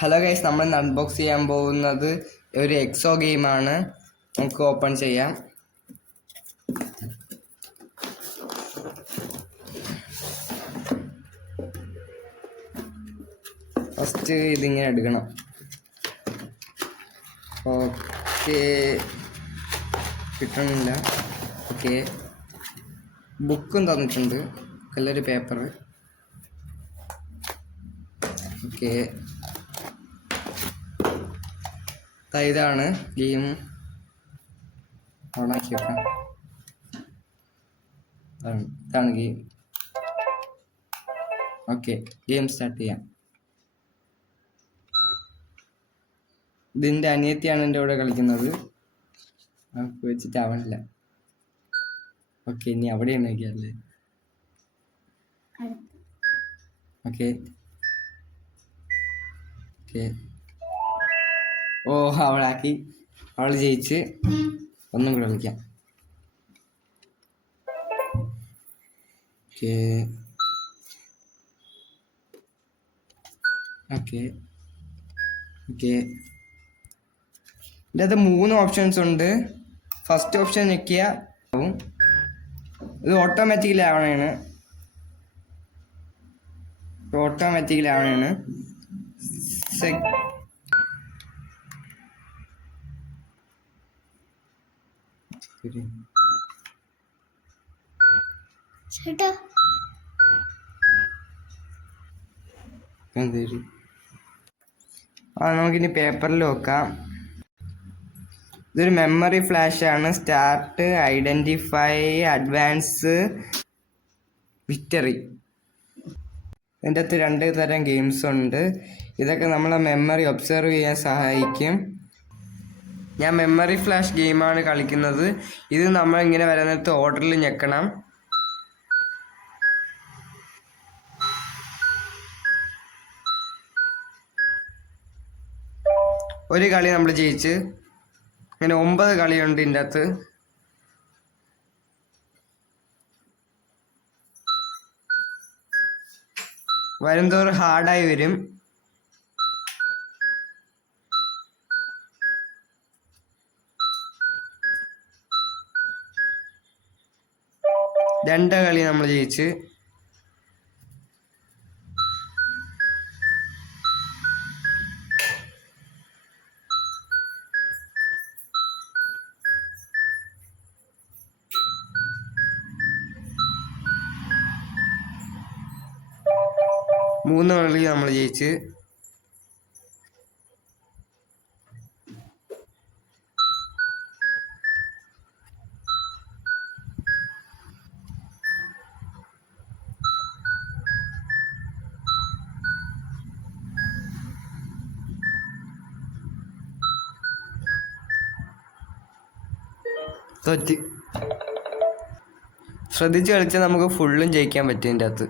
Hello guys, നമ്മൾ unbox ചെയ്യാൻ പോകുന്നത് ഒരു എക്സോ ഗെയിമാണ്. നമുക്ക് ഓപ്പൺ ചെയ്യാം. ഫസ്റ്റ് ഇതിങ്ങനെ എടുക്കണം. ഓക്കെ, കിട്ടണില്ല. ഓക്കെ, ബുക്കും തന്നിട്ടുണ്ട്, നല്ലൊരു പേപ്പർ. ഓക്കെ, ഇതാണ് ഗെയിം. ഓണാക്കി വെക്കാം. ഇതാണ് ഗെയിം. ഓക്കെ, ഗെയിം സ്റ്റാർട്ട് ചെയ്യാം. ഇതിൻ്റെ അനിയത്തിയാണ് എൻ്റെ കൂടെ കളിക്കുന്നത്. നമുക്ക് വെച്ചിട്ടാവണില്ല. ഓക്കെ, ഇനി അവിടെയാണ് വയ്ക്കാറില്ലേ? ഓക്കെ ഓക്കെ, ഓ അവളാക്കി, അവൾ ജയിച്ച്. ഒന്നും കൂടെ കളിക്കാം. ഓക്കെ ഓക്കെ ഓക്കെ, ഇതിൻ്റെ അകത്ത് 3 ഓപ്ഷൻസ് ഉണ്ട്. ഫസ്റ്റ് ഓപ്ഷൻ ഞെക്കിയ ആവും. ഇത് ഓട്ടോമാറ്റിക്കലി ആവണേണ്. നമുക്കിനി പേപ്പറിൽ വെക്കാം. ഇതൊരു മെമ്മറി ഫ്ലാഷ് ആണ്. Start, identify, advance, victory. ഇതിൻ്റെ അകത്ത് 2 തരം ഗെയിംസ് ഉണ്ട്. ഇതൊക്കെ നമ്മളെ മെമ്മറി ഒബ്സർവ് ചെയ്യാൻ സഹായിക്കും. ഞാൻ മെമ്മറി ഫ്ലാഷ് ഗെയിമാണ് കളിക്കുന്നത്. ഇത് നമ്മളിങ്ങനെ വരുന്നിടത്ത് ഓർഡറിൽ ഞെക്കണം. ഒരു കളി നമ്മൾ ജയിച്ച്. അങ്ങനെ 9 കളിയുണ്ട് ഇതിൻ്റെ അകത്ത്. വരുംതോറും ഹാർഡായി വരും. രണ്ട് കളി നമ്മൾ ജയിച്ച്. മൂന്ന് കളി നമ്മൾ ജയിച്ച്. തോറ്റ്. ശ്രദ്ധിച്ച് കളിച്ചാൽ നമുക്ക് ഫുള്ളും ജയിക്കാൻ പറ്റും ഇതിൻ്റെ അകത്ത്.